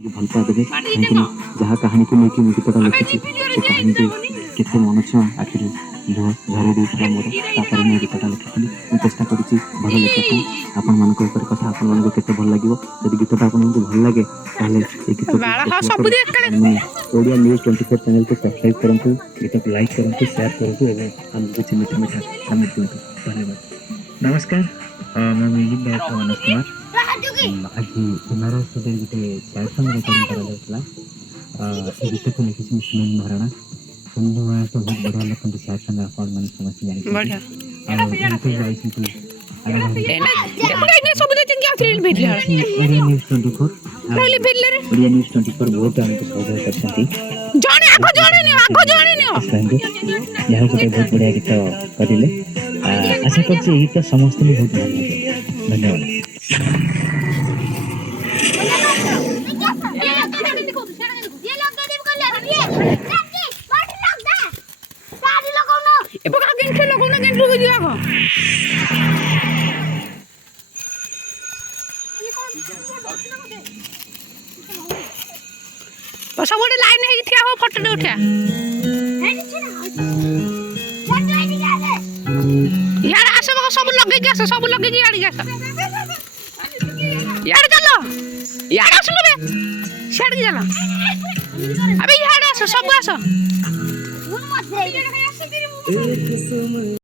ଭଲ ପାଇଦେବେ କାହିଁକିନା ଯାହା କାହାଣୀକୁ ନେଇକି ମୁଁ ଗୀତଟା ଲେଖିଛି ସେ କାହାଣୀଟି କେତେ ମନ ଛୁଆଁ ଆଖିରୁ ଲୁହ ଝରି ଦେଇଥିଲା ମୋର। ତାପରେ ମୁଁ ଗୀତଟା ଲେଖିଥିଲି। ମୁଁ ଚେଷ୍ଟା କରିଛି ଭଲ ଲେଖିବା ପାଇଁ। ଆପଣମାନଙ୍କ ଉପରେ କଥା ଆପଣମାନଙ୍କୁ କେତେ ଭଲ ଲାଗିବ। ଯଦି ଗୀତଟା ଆପଣଙ୍କୁ ଭଲ ଲାଗେ ତାହେଲେ ଏ ଗୀତକୁ ଓଡ଼ିଆ ନ୍ୟୁଜ୍ 24 ଚ୍ୟାନେଲକୁ ସବସ୍କ୍ରାଇବ୍ କରନ୍ତୁ, ଗୀତକୁ ଲାଇକ୍ କରନ୍ତୁ, ସେୟାର କରନ୍ତୁ ଏବଂ ଆମକୁ କିଛି ମିଠା ମିଠା କମେଣ୍ଟ ଦିଅନ୍ତୁ। ଧନ୍ୟବାଦ। ନମସ୍କାର, ମୁଁ ମ୍ୟୁଜିକ୍ ଡାଇରେକ୍ଟର ମାନସ କୁମାର। ଆଜି ଏମାରଏସ୍ରେ ଗୋଟେ ସ୍ୟାଡ୍ ସଙ୍ଗ୍ ରେକର୍ଡିଂ କରାଯାଉଥିଲା। ଏ ଗୀତକୁ ଲେଖିଛି ସୁନିଲ ମହାରଣା। ସୁନିଲ ମହାରଣା ତ ବହୁତ ବଢ଼ିଆ ଲେଖନ୍ତି ସ୍ୟାଡ୍ ସଙ୍ଗ୍, ଆପଣମାନେ ସମସ୍ତେ ଜାଣିଛନ୍ତି। ଆଉ ଏ ଗୀତ ଗାଇଛନ୍ତି ଓଡ଼ିଆ ନ୍ୟୁଜ୍ 24 ଓଡ଼ିଆ ନ୍ୟୁଜ୍ 24 ବହୁତ ଆମକୁ ସହଯୋଗ କରିଛନ୍ତି। ଯାହା ଗୋଟେ ବହୁତ ବଢ଼ିଆ ଗୀତ କରିଲେ। ଆଶା କରୁଛି ଏହି ଗୀତ ସମସ୍ତଙ୍କୁ ବହୁତ ଭଲ ଲାଗେ। ଧନ୍ୟବାଦ। सब गोटे लाइन है ठिया हो फोटो उठा यार आस सब लगे आस सब लगे याड़ी आस यार चलो यार आस रे सियाड़ चलो अबे यार आस सब आस